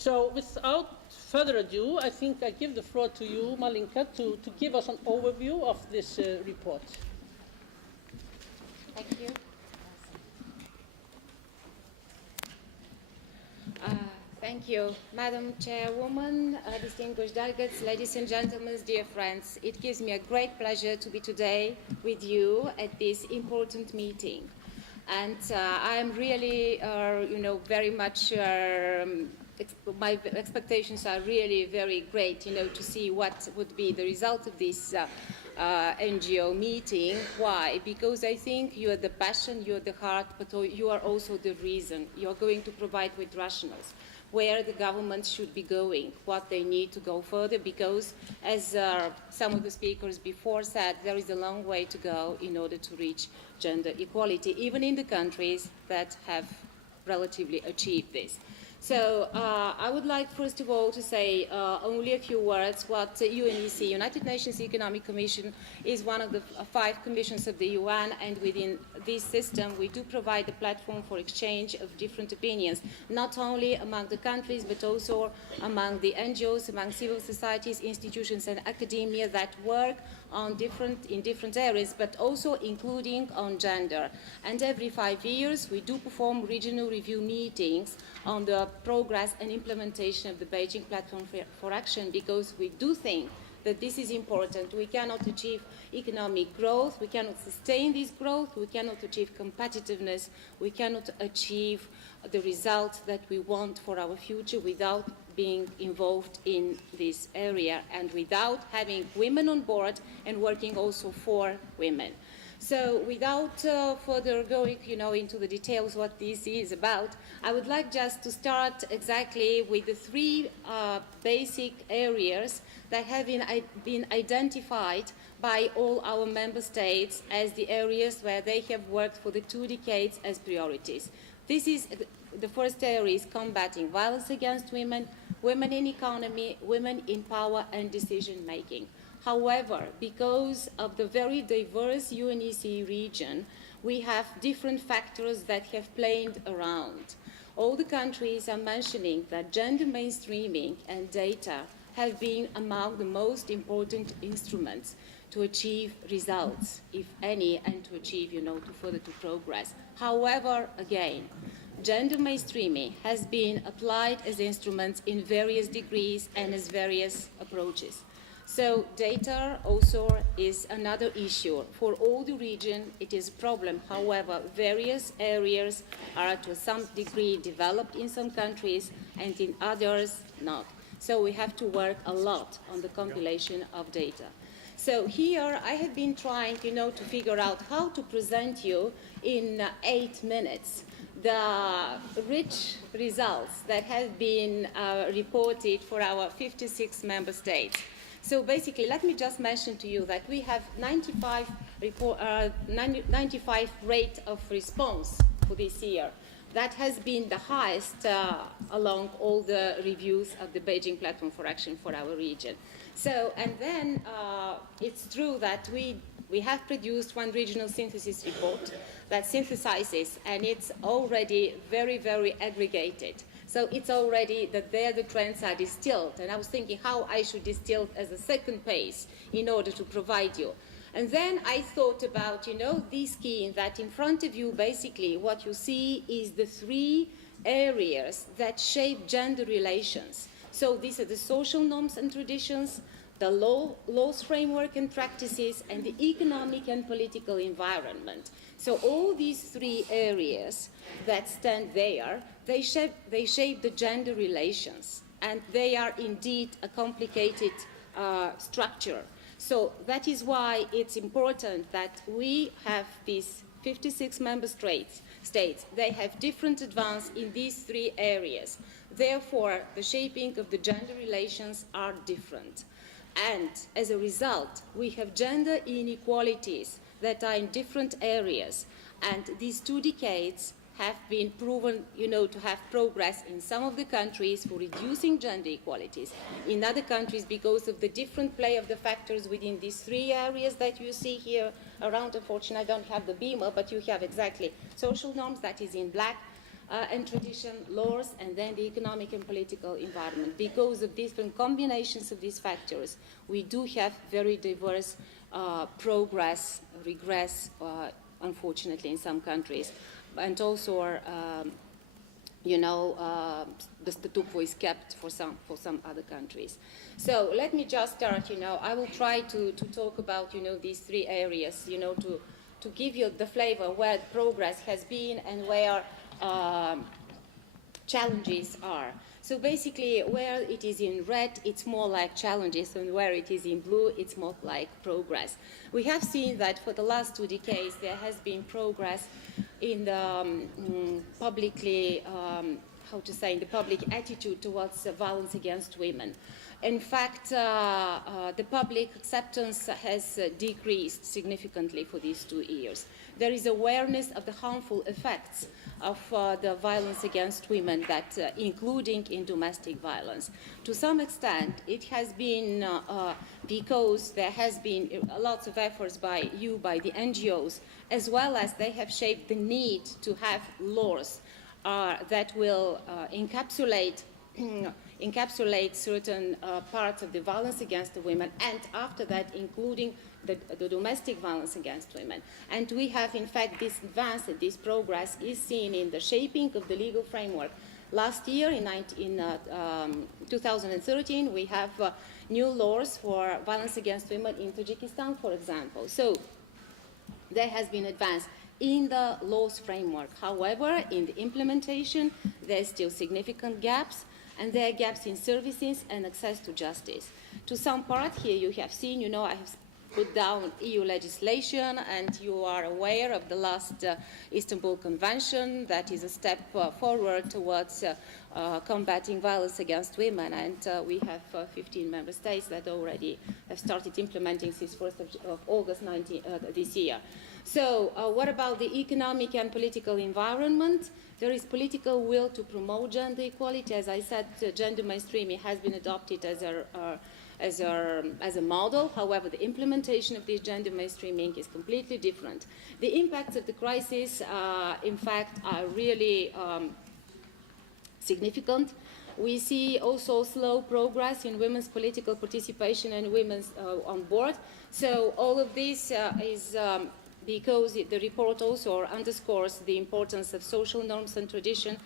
So without further ado, I think I give the floor to you, Malinka, to give us an overview of this report. Thank you. Thank you, Madam Chairwoman, distinguished delegates, ladies and gentlemen, dear friends. It gives me a great pleasure to be today with you at this important meeting. And I am really, very much, my expectations are really very great, to see what would be the result of this NGO meeting. Why? Because I think you are the passion, you are the heart, but you are also the reason. You are going to provide with rationals where the government should be going, what they need to go further, because as some of the speakers before said, there is a long way to go in order to reach gender equality, even in the countries that have relatively achieved this. So I would like, first of all, to say only a few words what UNECE, United Nations Economic Commission, is one of the 5 commissions of the UN, and within this system we do provide a platform for exchange of different opinions, not only among the countries, but also among the NGOs, among civil societies, institutions and academia that work on in different areas, but also including on gender. And every 5 years we do perform regional review meetings on the progress and implementation of the Beijing Platform for Action, because we do think that this is important. We cannot achieve economic growth, we cannot sustain this growth, we cannot achieve competitiveness, we cannot achieve the results that we want for our future without being involved in this area and without having women on board and working also for women. So without further going into the details what this is about, I would like just to start exactly with the 3 basic areas that have been identified by all our member states as the areas where they have worked for the 2 decades as priorities. This is the first area is combating violence against women, women in economy, women in power and decision making. However, because of the very diverse UN ECE region, we have different factors that have played around. All the countries are mentioning that gender mainstreaming and data have been among the most important instruments to achieve results, if any, and to achieve, to further to progress. However, again, gender mainstreaming has been applied as instruments in various degrees and as various approaches. So data also is another issue. For all the region, it is a problem. However, various areas are to some degree developed in some countries and in others not. So we have to work a lot on the compilation of data. So here I have been trying, to figure out how to present you in 8 minutes the rich results that have been reported for our 56 member states. So basically, let me just mention to you that we have 95 rate of response for this year. That has been the highest along all the reviews of the Beijing Platform for Action for our region. So, and then it's true that we have produced one regional synthesis report that synthesizes, and it's already very, very aggregated. So it's already that there the trends are distilled, and I was thinking how I should distill as a second phase in order to provide you. And then I thought about, this scheme that in front of you, basically what you see is the 3 areas that shape gender relations. So these are the social norms and traditions, the laws framework and practices, and the economic and political environment. So all these 3 areas that stand there, they shape the gender relations, and they are indeed a complicated structure. So that is why it's important that we have these 56 member states. They have different advance in these 3 areas. Therefore, the shaping of the gender relations are different. And as a result, we have gender inequalities that are in different areas. And these 2 decades have been proven, to have progress in some of the countries for reducing gender equalities. In other countries, because of the different play of the factors within these 3 areas that you see here around, unfortunately, I don't have the beamer, but you have exactly social norms, that is in black, and tradition, laws, and then the economic and political environment. Because of different combinations of these factors, we do have very diverse progress, regress, unfortunately, in some countries, and also the statu quo is kept for some other countries. So let me just start, I will try to talk about, these three areas, to give you the flavor where progress has been and where challenges are. So basically, where it is in red, it's more like challenges, and where it is in blue, it's more like progress. We have seen that for the last 2 decades, there has been progress in the publicly, in the public attitude towards violence against women. In fact, the public acceptance has decreased significantly for these 2 years. There is awareness of the harmful effects of the violence against women, that including in domestic violence. To some extent, it has been because there has been lots of efforts by the NGOs, as well as they have shaped the need to have laws that will encapsulate certain parts of the violence against the women, and after that, including the domestic violence against women. And we have, in fact, this advance, this progress is seen in the shaping of the legal framework. Last year, in 2013, we have new laws for violence against women in Tajikistan, for example. So there has been advance in the laws framework. However, in the implementation, there are still significant gaps, and there are gaps in services and access to justice. To some part, here you have seen, I have put down EU legislation, and you are aware of the last Istanbul Convention. That is a step forward towards combating violence against women, and we have 15 member states that already have started implementing since 1st of August this year. So what about the economic and political environment? There is political will to promote gender equality. As I said, gender mainstreaming has been adopted as a model. However, the implementation of this gender mainstreaming is completely different. The impacts of the crisis, in fact, are really significant. We see also slow progress in women's political participation and women's on board. So all of this is because the report also underscores the importance of social norms and tradition,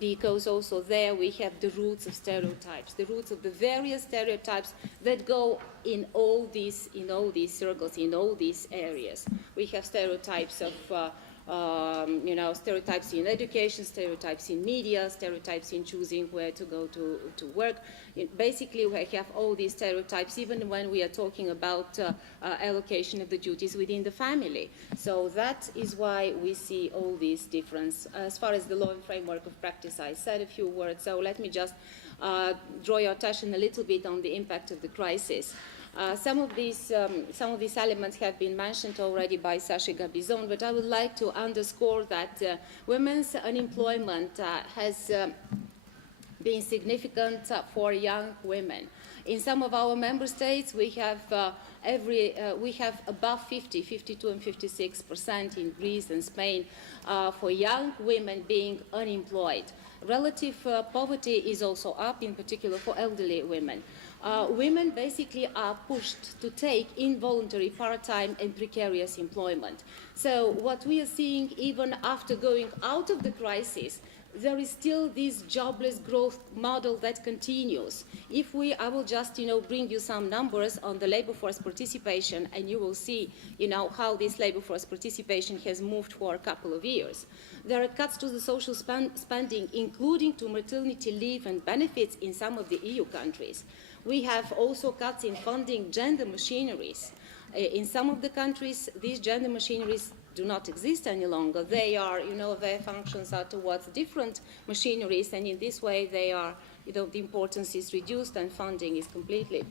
because also there we have the roots of stereotypes, the roots of the various stereotypes that go in all these circles, in all these areas. We have stereotypes of stereotypes in education, stereotypes in media, stereotypes in choosing where to go to work. Basically, we have all these stereotypes, even when we are talking about allocation of the duties within the family. So that is why we see all these difference. As far as the law and framework of practice, I said a few words, so let me just draw your attention a little bit on the impact of the crisis. Some of these elements have been mentioned already by Sasha Gabizon, but I would like to underscore that women's unemployment has been significant for young women. In some of our member states, we have above 52 and 56% in Greece and Spain for young women being unemployed. Relative poverty is also up, in particular for elderly women. Women basically are pushed to take involuntary part-time and precarious employment. So what we are seeing, even after going out of the crisis, there is still this jobless growth model that continues. I will just, bring you some numbers on the labor force participation, and you will see, how this labor force participation has moved for a couple of years. There are cuts to the social spending, including to maternity leave and benefits in some of the EU countries. We have also cuts in funding gender machineries. In some of the countries, these gender machineries do not exist any longer. They are, their functions are towards different machineries, and in this way they are, the importance is reduced and funding is completely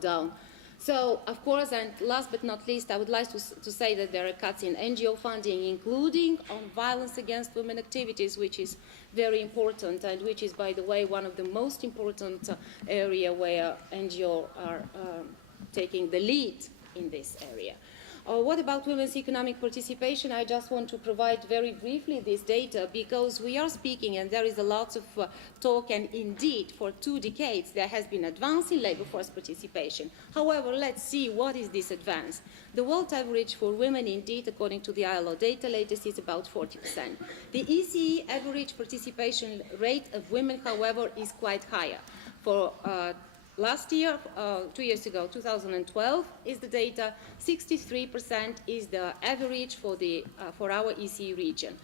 down. So, of course, and last but not least, I would like to say that there are cuts in NGO funding, including on violence against women activities, which is very important, and which is, by the way, one of the most important area where NGO are taking the lead in this area. What about women's economic participation? I just want to provide very briefly this data because we are speaking and there is a lot of talk, and indeed for 2 decades there has been advance in labor force participation. However, let's see what is this advance. The world average for women indeed, according to the ILO data latest, is about 40%. The ECE average participation rate of women, however, is quite higher. For last year, 2 years ago, 2012, is the data. 63% is the average for our ECE region.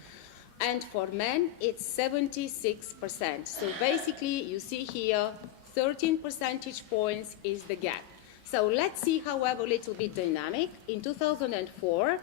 And for men, it's 76%. So basically, you see here, 13 percentage points is the gap. So let's see, however, a little bit dynamic. In 2004,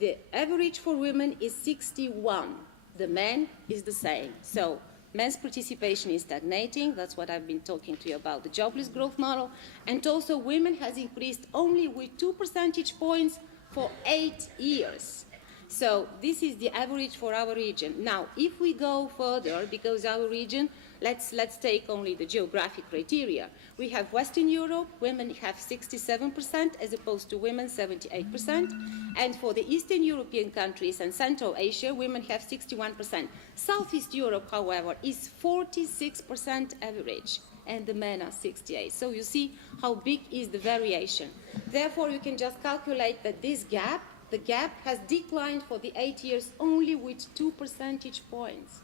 the average for women is 61. The men is the same. So men's participation is stagnating. That's what I've been talking to you about, the jobless growth model. And also women has increased only with 2 percentage points for 8 years. So this is the average for our region. Now, if we go further, because our region, let's take only the geographic criteria. We have Western Europe, women have 67% as opposed to women 78%. And for the Eastern European countries and Central Asia, women have 61%. Southeast Europe, however, is 46% average, and the men are 68%. So you see how big is the variation. Therefore, you can just calculate that this gap, the gap has declined for the 8 years only with 2 percentage points.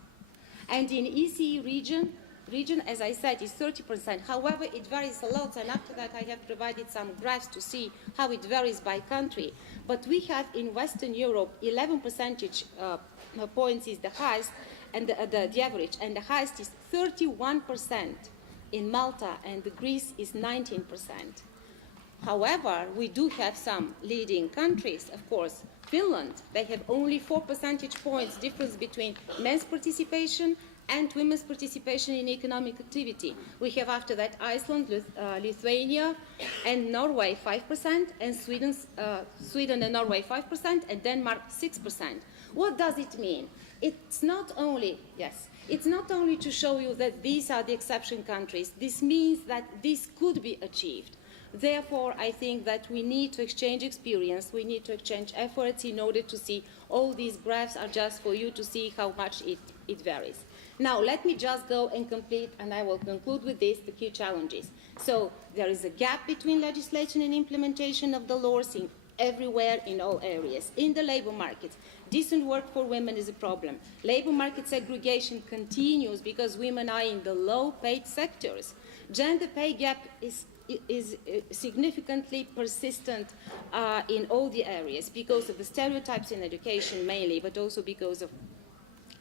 And in ECE region, as I said, is 30%. However, it varies a lot, and after that I have provided some graphs to see how it varies by country. But we have in Western Europe 11 percentage points is the highest, and the average, and the highest is 31% in Malta, and the Greece is 19%. However, we do have some leading countries, of course. Finland, they have only 4 percentage points difference between men's participation and women's participation in economic activity. We have after that Iceland, Lithuania, and Norway 5%, and Sweden and Norway 5%, and Denmark 6%. What does it mean? It's not only to show you that these are the exception countries. This means that this could be achieved. Therefore, I think that we need to exchange experience, we need to exchange efforts in order to see all these graphs are just for you to see how much it varies. Now, let me just go and complete, and I will conclude with this, the key challenges. So there is a gap between legislation and implementation of the laws everywhere in all areas. In the labor market, decent work for women is a problem. Labor market segregation continues because women are in the low-paid sectors. Gender pay gap is significantly persistent in all the areas because of the stereotypes in education mainly, but also because of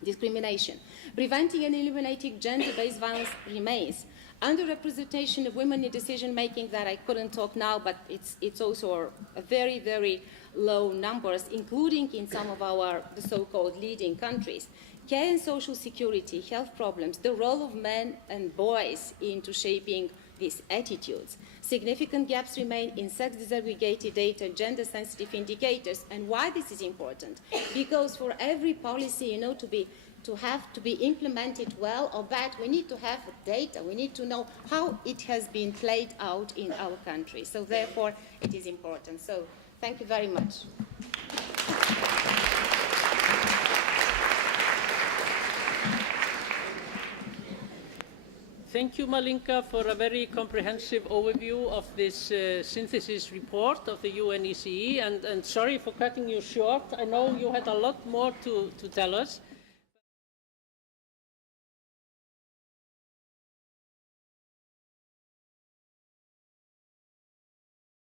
discrimination. Preventing and eliminating gender-based violence remains. Underrepresentation of women in decision-making that I couldn't talk now, but it's also a very, very low numbers, including in some of the so-called leading countries. Care and social security, health problems, the role of men and boys into shaping these attitudes. Significant gaps remain in sex-disaggregated data, gender-sensitive indicators. And why this is important? Because for every policy, to have to be implemented well or bad, we need to have data. We need to know how it has been played out in our country. So therefore, it is important. So thank you very much. Thank you, Malinka, for a very comprehensive overview of this synthesis report of the UN ECE, and sorry for cutting you short. I know you had a lot more to tell us.